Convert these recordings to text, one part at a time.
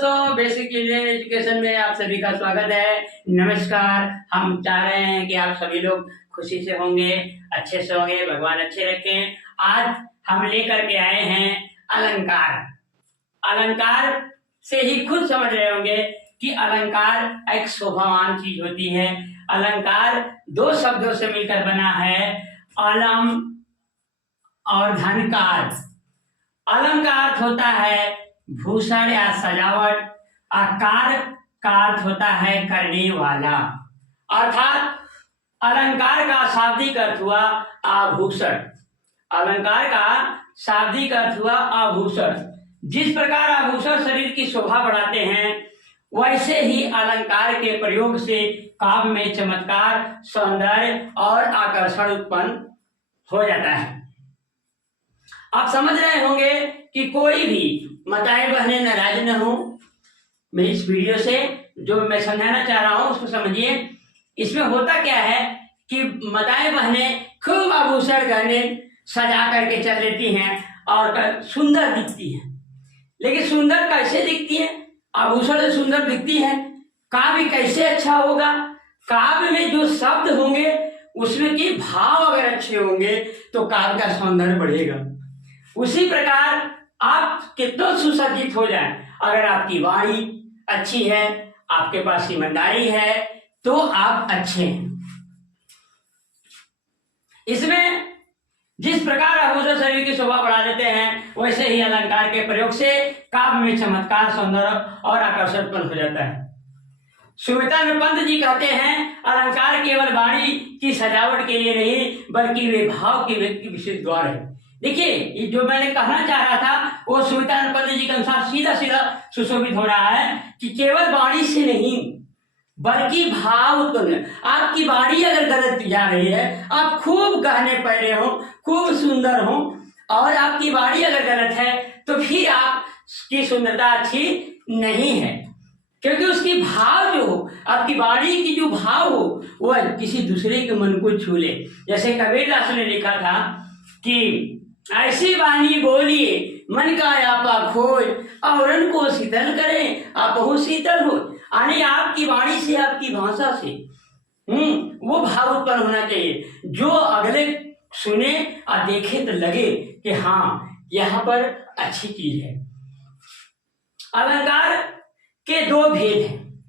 दोस्तों, basic Indian education में आप सभी का स्वागत है। नमस्कार। हम चाह रहे हैं कि आप सभी लोग खुशी से होंगे, अच्छे से होंगे, भगवान अच्छे रखें। आज हम लेकर के आए हैं अलंकार। अलंकार से ही खुद समझ रहे होंगे कि अलंकार एक शोभावान चीज होती है। अलंकार दो शब्दों से मिलकर बना है, अलम और धनकार। अलम का अर्थ होता है भूषण या सजावट, आकार का अर्थ होता है करने वाला। अर्थात अलंकार का शाब्दिक अर्थ हुआ आभूषण। अलंकार का शाब्दिक अर्थ हुआ आभूषण। जिस प्रकार आभूषण शरीर की शोभा बढ़ाते हैं, वैसे ही अलंकार के प्रयोग से काव्य में चमत्कार, सौंदर्य और आकर्षण उत्पन्न हो जाता है। आप समझ रहे होंगे कि कोई भी माताएं बहनें नाराज न हो मेरी इस वीडियो से। जो मैं समझाना चाह रहा हूं उसको समझिए। इसमें होता क्या है कि माताएं बहनें खूब आभूषण गहने सजा करके चल लेती हैं और सुंदर दिखती हैं। लेकिन सुंदर कैसे दिखती है? आभूषण से सुंदर दिखती है। काव्य कैसे अच्छा होगा? काव्य में जो शब्द होंगे उसमें के भाव अगर अच्छे होंगे तो काव्य का सौंदर्य बढ़ेगा। उसी प्रकार आप कितना सुसज्जित हो जाए, अगर आपकी वाणी अच्छी है, आपके पास ईमानदारी है, तो आप अच्छे हैं। इसमें जिस प्रकार आभूषण शरीर की शोभा बढ़ा देते हैं, वैसे ही अलंकार के प्रयोग से काव्य में चमत्कार, सौंदर्य और आकर्षण उत्पन्न हो जाता है। सुमित्रानंद पंत जी कहते हैं, अलंकार केवल वाणी की सजावट के लिए नहीं, बल्कि वे भाव की व्यक्ति विशेष द्वार है। देखिए, ये जो मैंने कहना चाह रहा था वो सुमित्रानंद पंत जी के अनुसार सीधा सीधा सुशोभित हो रहा है कि केवल वाणी से नहीं बल्कि भाव उत्पन्न। आपकी वाणी अगर गलत जा रही है, आप खूब गहने पहने हो, खूब सुंदर हो, और आपकी वाणी अगर गलत है तो फिर आपकी सुंदरता अच्छी नहीं है। क्योंकि उसकी भाव जो हो, आपकी वाणी की जो भाव हो, वह किसी दूसरे के मन को छू ले। जैसे कबीरदास ने लिखा था कि ऐसी वाणी बोलिए मन का आपा खोज, औरन को शीतल करे आपहु शीतल हो। यानी आपकी वाणी से, आपकी भाषा से वो भाव उत्पन्न होना चाहिए जो अगले सुने और देखे तो लगे कि हाँ, यहाँ पर अच्छी चीज है। अलंकार के दो भेद हैं,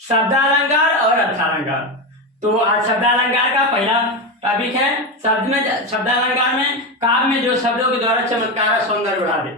शब्दालंकार और अर्थालंकार। तो आज शब्दालंकार का पहला टॉपिक है। शब्दालंकार में काव्य में जो शब्दों के द्वारा चमत्कार और सौंदर्य बढ़ा दे।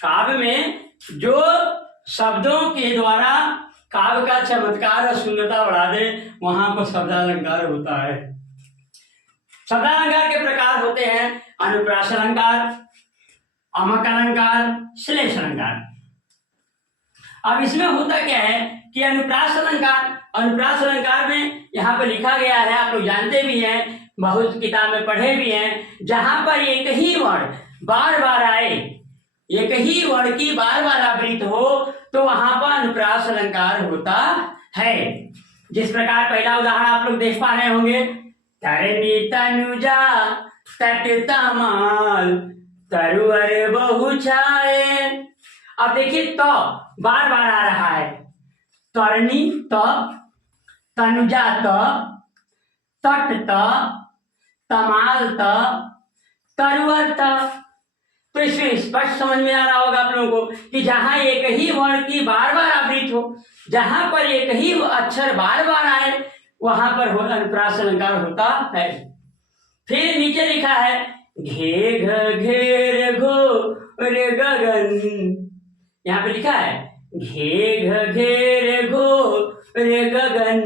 काव्य में जो शब्दों के द्वारा काव्य का चमत्कार और सुंदरता बढ़ा दे, वहां पर शब्दालंकार होता है। शब्दालंकार के प्रकार होते हैं अनुप्रास अलंकार, अमक अलंकार, श्लेष अलंकार। अब इसमें होता क्या है कि अनुप्रास अलंकार में यहाँ पर लिखा गया है, आप लोग जानते भी हैं, बहुत किताब में पढ़े भी हैं, जहां पर एक ही वर्ण बार बार आए, एक ही वर्ण की बार बार आवृत्ति हो, तो वहां पर अनुप्रास अलंकार होता है। जिस प्रकार पहला उदाहरण आप लोग देख पा रहे होंगे, तरनी तनुजा तट तमाल तरुअर बहु छाए। अब देखिए, तो बार बार आ रहा है, तरनी तो, तनुजा तो, तट तो, तमाल तो, तरुअर तो। तो इसमें स्पष्ट समझ में आ रहा होगा आप लोगों को कि जहां एक ही वर्ण की बार बार आवृत्ति हो, जहां पर एक ही अक्षर बार बार आए, वहां पर अनुप्रास अलंकार होता है। फिर नीचे लिखा है घे घ घेर घो रे गगन। यहाँ पे लिखा है घे घ घेर घो रे गगन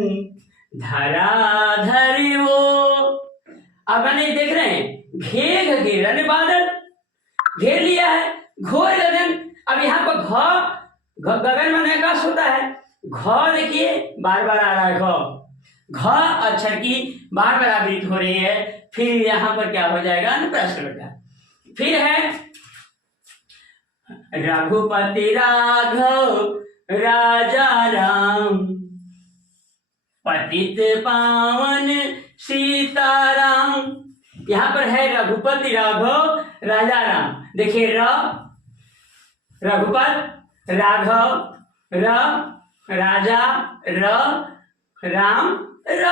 धरा धरि वो। अब मैंने देख रहे हैं घेर घेर यानी बादल घेर लिया है, घोर गगन। अब यहाँ पर गगन में आकाश होता है। घ देखिए बार बार आ रहा है, घ अक्षर की बार बार आवृत्ति हो रही है। फिर यहाँ पर क्या हो जाएगा, अनुप्रास अलंकार। फिर है रघुपति राघव राजा राम पतित पावन सीताराम। यहाँ पर है रघुपति राघव राजा राम। देखिए रघुपत राघव र, राजा र, राम र।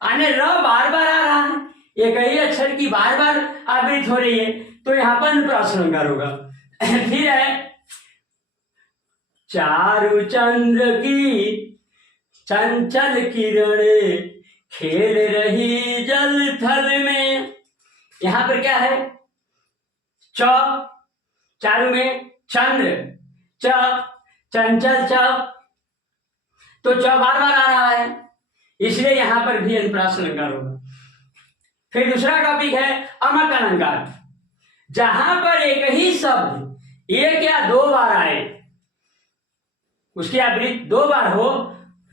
आने र बार बार आ रहा है, एक ही अक्षर की बार बार आवृत्ति हो रही है, तो यहाँ पर अनुप्रास अलंकार होगा। फिर है चारु चंद्र की चंचल किरणें खेल रही जल थल में। यहां पर क्या है? च, चारु में चंद्र, च, चंचल च, तो च बार बार आ रहा है, इसलिए यहां पर भी अनुप्रास अलंकार होगा। फिर दूसरा टॉपिक है अमक अलंकार। जहां पर एक ही शब्द एक या दो बार आए, उसकी आवृत्ति दो बार हो,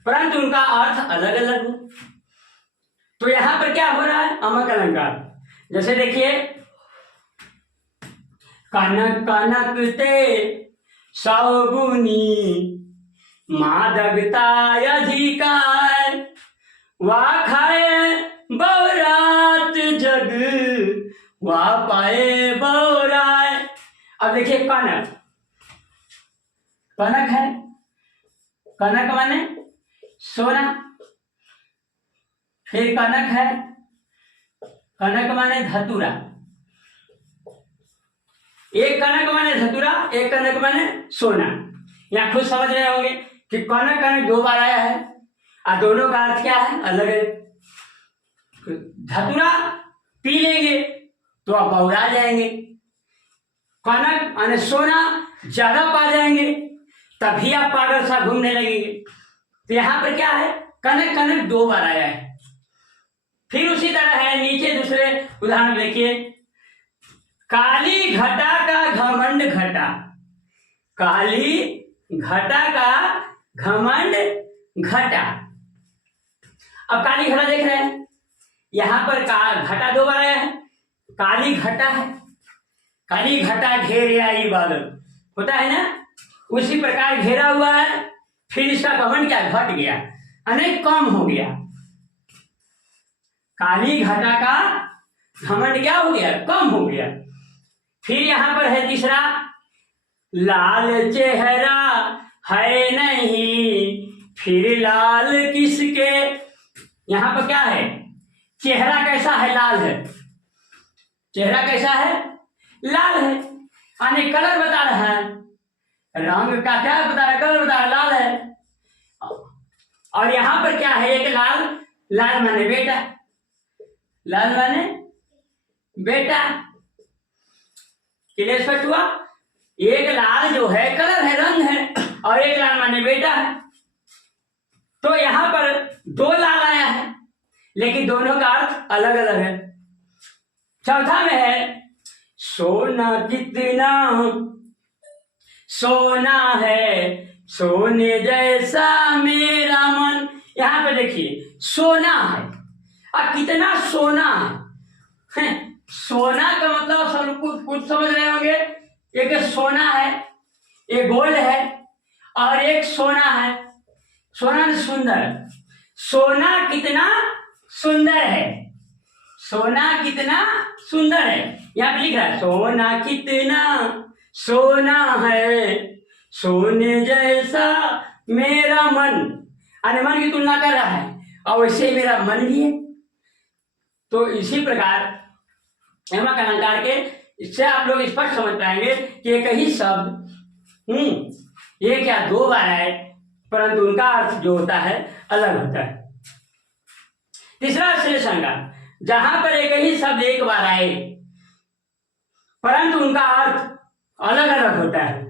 परंतु उनका अर्थ अलग अलग हो, तो यहां पर क्या हो रहा है? अमक अलंकार। जैसे देखिए, कनक कनक ते सौगुनी मादकता अधिकार, वाह खाए बौरात जग वाह पाए बौराय। अब देखिए कनक, कनक है, कनक माने सोना। फिर कनक है, कनक माने धतूरा। एक कनक माने धतूरा, एक कनक माने सोना। यहां खुद समझ रहे होंगे कि कनक कनक दो बार आया है और दोनों का अर्थ क्या है? अलग है। धतूरा पी लेंगे तो आप बौरा जाएंगे, कनक माने सोना ज्यादा पा जाएंगे तभी आप पागल सा घूमने लगेंगे। तो यहां पर क्या है? कनक कनक दो बार आया है। फिर उसी तरह है नीचे दूसरे उदाहरण देखिए, काली घटा का घमंड घटा, काली घटा का घमंड घटा। अब काली घटा देख रहे हैं, यहां पर घटा दो बार आया है, काली घटा है, काली घटा घेरे आई बादल, होता है ना, उसी प्रकार घेरा हुआ है। फिर इसका घमंड क्या? घट गया, अनेक कम हो गया। काली घटा का घमंड क्या हो गया? कम हो गया। फिर यहां पर है तीसरा, लाल चेहरा है नहीं फिर लाल किसके। यहां पर क्या है? चेहरा कैसा है? लाल है। चेहरा कैसा है? लाल है। यानी कलर बता रहा है, रंग का क्या बता रहा है? कलर बता रहा है, लाल है। और यहां पर क्या है? एक लाल, लाल माने बेटा, लाल माने बेटा। क्लियर स्पष्ट हुआ? एक लाल जो है कलर है, रंग है, और एक लाल माने बेटा है। तो यहां पर दो लाल आया है, लेकिन दोनों का अर्थ अलग अलग है। चौथा में है, सोना कितना सोना है सोने जैसा मेरा मन। यहां पे देखिए सोना है और कितना सोना है। सोना का मतलब सब कुछ समझ रहे होंगे। एक सोना है, एक गोल्ड है, और एक सोना है। सोना सुंदर, सोना कितना सुंदर है, सोना कितना सुंदर है। यहां पे लिख रहा है सोना कितना सोना है सोने जैसा मेरा मन। अरे मन की तुलना कर रहा है, और वैसे ही मेरा मन भी है। तो इसी प्रकार अमक अलंकार के इससे आप लोग स्पष्ट समझ पाएंगे कि एक ही शब्द एक या दो बार आए, परंतु उनका अर्थ जो होता है अलग होता है। तीसरा श्लेष अलंकार, जहां पर एक ही शब्द एक बार आए परंतु उनका अर्थ अलग अलग होता है,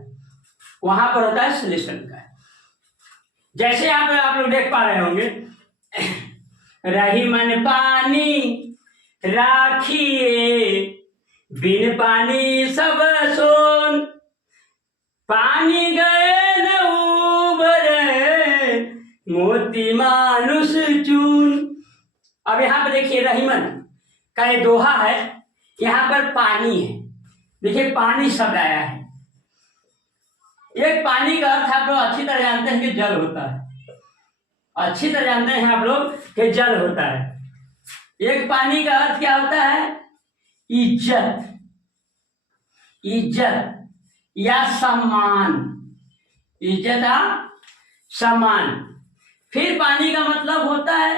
वहां पर होता है श्लेष अलंकार। जैसे यहाँ पर आप लोग देख पा रहे होंगे, रही मन पानी राखिए बिन पानी सब सोन, पानी गए न उबरे मोती मानुष चून। अब यहां पर देखिए रहीमन का ये दोहा है, यहां पर पानी है। देखिए पानी शब्द आया है। एक पानी का अर्थ आप लोग अच्छी तरह जानते हैं कि जल होता है, अच्छी तरह जानते हैं आप लोग कि जल होता है। एक पानी का अर्थ क्या होता है? इज्जत, इज्जत या सम्मान, इज्जता सम्मान। फिर पानी का मतलब होता है,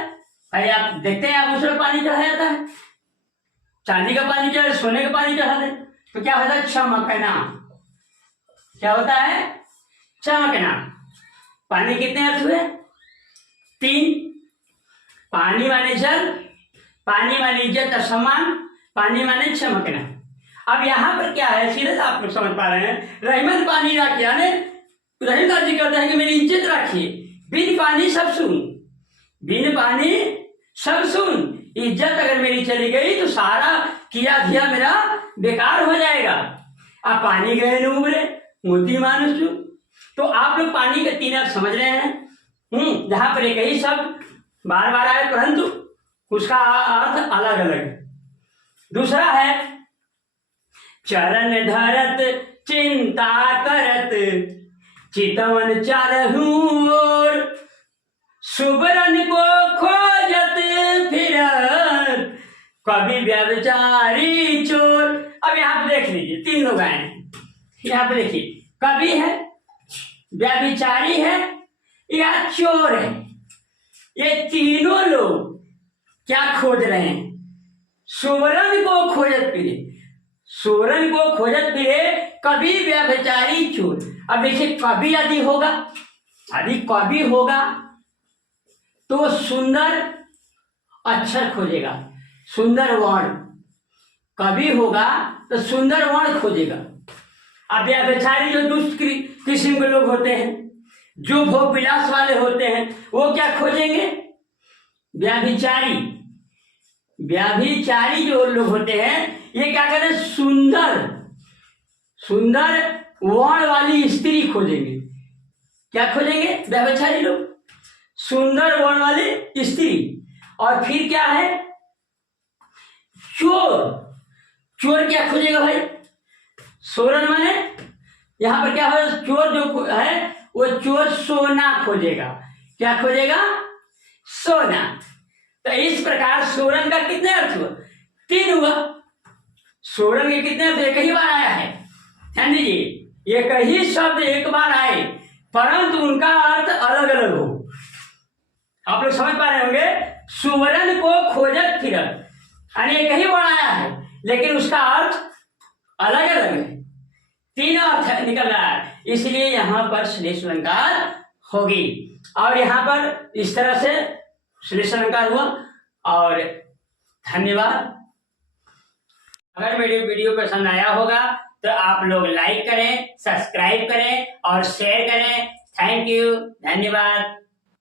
अरे आप देखते हैं, आप उसमें पानी चढ़ाया जाता है, चांदी का पानी चढ़ा, सोने का पानी चढ़ा दे तो क्या होता है? चमकना। क्या होता है? चमकना। पानी कितने अर्थ हुए? 3। पानी माने जल, पानी माने इज्जत और सम्मान, पानी माने चमकना। अब यहाँ पर क्या है, सीधे आप लोग समझ पा रहे हैं, रहमत पानी राखिए, यानी रहीमदास जी कहते हैं कि मेरी इज्जत रखिए, बिन पानी सब सुन, बिन पानी सब सुन। इज्जत अगर मेरी चली गई तो सारा किया दिया मेरा बेकार हो जाएगा। आप पानी गए न उबरे मोती मानुष। तो आप लोग पानी के 3 अर्थ समझ रहे हैं। जहां पर एक ही शब्द बार बार आए परंतु उसका अर्थ अलग अलग है। दूसरा है चरण धरत चिंता करत चितवन चारहूं ओर, सुबरन को खोजत फिरत कभी व्यभिचारी चोर। अब यहाँ पे देख लीजिए 3 लोग आए हैं। यहाँ पे देखिए, कभी है, व्यभिचारी है या चोर है। ये तीनों लोग क्या खोज रहे हैं? सुवर्ण को खोजत फिरे, सुवर्ण को खोजत फिरे कभी व्यभिचारी चोर। अब देखिए, कभी यदि होगा, यदि कभी होगा तो सुंदर अक्षर खोजेगा, सुंदर वर्ण। कभी होगा तो सुंदर वर्ण खोजेगा। अब व्यभिचारी जो दुष्ट किस्म के लोग होते हैं, जो भोग विलास वाले होते हैं, वो क्या खोजेंगे? व्यभिचारी। व्यभिचारी जो लोग होते हैं ये क्या कहते हैं? सुंदर, सुंदर वर्ण वाली स्त्री खोजेंगे। क्या खोजेंगे व्यभिचारी लोग? सुंदर वर्ण वाली स्त्री। और फिर क्या है? चोर। चोर क्या खोजेगा भाई? सोरन माने यहां पर क्या है? चोर जो है वो चोर सोना खोजेगा। क्या खोजेगा? सोना। तो इस प्रकार सोरन का कितने अर्थ हुआ? 3 हुआ। सोरन के कितने अर्थ? एक ही बार आया है, ध्यान दीजिए, एक ही शब्द एक बार आए परंतु उनका अर्थ अलग अलग हो। आप लोग समझ पा रहे होंगे। सुवर्ण को खोजत फिरत, यानी एक ही वर्ण आया है लेकिन उसका अर्थ अलग अलग है, 3 अर्थ निकल रहा है, इसलिए यहां पर श्लेष अलंकार होगी। और यहां पर इस तरह से श्लेष अलंकार हुआ। और धन्यवाद। अगर मेरी वीडियो पसंद आया होगा तो आप लोग लाइक करें, सब्सक्राइब करें और शेयर करें। थैंक यू, धन्यवाद।